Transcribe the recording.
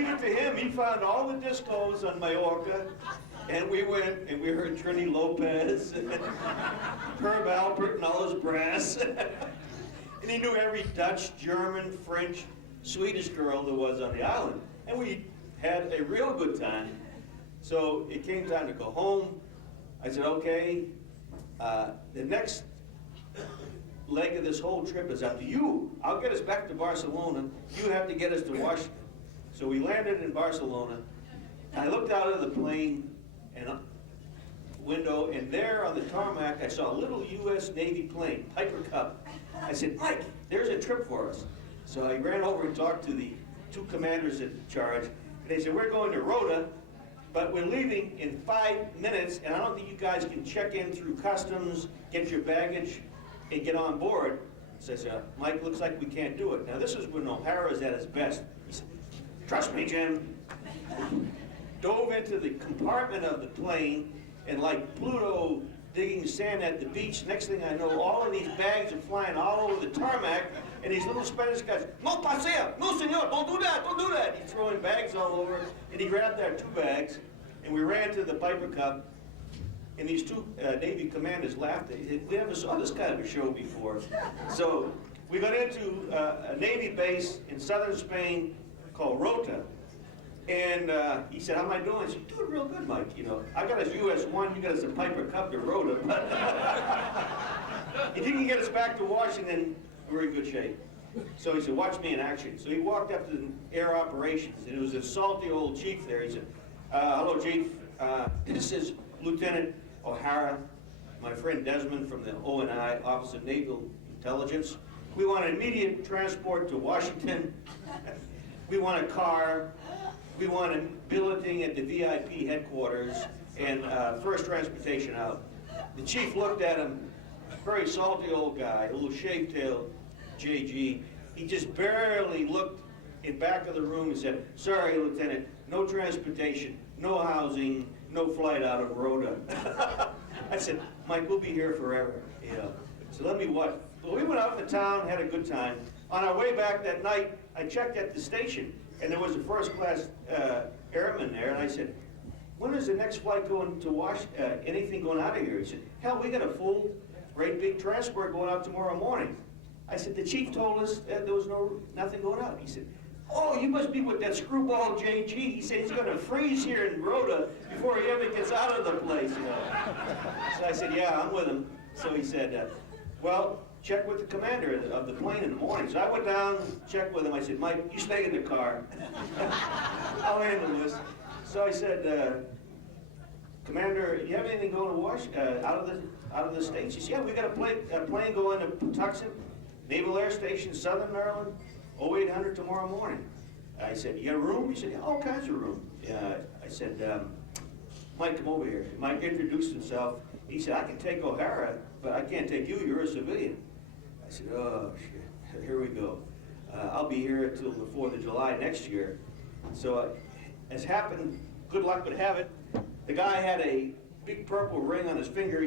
leave it to him. He found all the discos on Mallorca, and we went and we heard Trini Lopez, and Herb Alpert and all his brass. And he knew every Dutch, German, French, Swedish girl there was on the island. And we had a real good time. So it came time to go home. I said, okay, the next leg of this whole trip is up to you. I'll get us back to Barcelona. You have to get us to Washington. So we landed in Barcelona. I looked out of the plane and window, and there on the tarmac, I saw a little U.S. Navy plane, Piper Cub. I said, Mike, there's a trip for us. So I ran over and talked to the two commanders in charge, and they said, we're going to Rota, but we're leaving in 5 minutes, and I don't think you guys can check in through customs, get your baggage, and get on board. So I said, Mike, looks like we can't do it. Now this is when O'Hara is at his best. He said, trust me, Jim. Dove into the compartment of the plane, and like Pluto digging sand at the beach, next thing I know, all of these bags are flying all over the tarmac, and these little Spanish guys, no pasea, no senor, don't do that, don't do that. He's throwing bags all over, and he grabbed our 2 bags, and we ran to the Piper Cub, and these 2 Navy commanders laughed. They said, we never saw this kind of a show before. So we got into a Navy base in southern Spain called Rota. And he said, how am I doing? I said, doing real good, Mike. You know, I got us US-1, you got us a Piper Cub to Rota. But if you can get us back to Washington, we're in good shape. So he said, watch me in action. So he walked up to the air operations, and it was a salty old chief there. He said, hello, Chief. This is Lieutenant O'Hara, my friend Desmond from the O&I, Office of Naval Intelligence. We want immediate transport to Washington. We want a car. We want a billeting at the VIP headquarters and first transportation out. The chief looked at him, very salty old guy, a little shaved-tailed JG. He just barely looked in back of the room and said, sorry, Lieutenant, no transportation, no housing, no flight out of Rota. I said, Mike, we'll be here forever. You know. So let me what? Well, we went out in the town, had a good time. On our way back that night, I checked at the station, and there was a first-class airman there, and I said, when is the next flight going to anything going out of here? He said, hell, we got a full, great big transport going out tomorrow morning. I said, the chief told us that there was nothing going out. He said, oh, you must be with that screwball JG. He said he's gonna freeze here in Rota before he ever gets out of the place, you know. So I said, yeah, I'm with him. So he said, well, check with the commander of the plane in the morning. So I went down, checked with him. I said, Mike, you stay in the car. I'll handle this. So I said, Commander, you have anything going to out of the States? He said, yeah, we got a plane going to Patuxent, Naval Air Station, Southern Maryland, 0800 tomorrow morning. I said, you got a room? He said, yeah, all kinds of room. Yeah, I said, Mike, come over here. Mike introduced himself. He said, I can take O'Hara, but I can't take you. You're a civilian. I said, oh, shit, here we go. I'll be here until the 4th of July next year. So as happened, good luck would have it, the guy had a big purple ring on his finger.